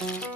you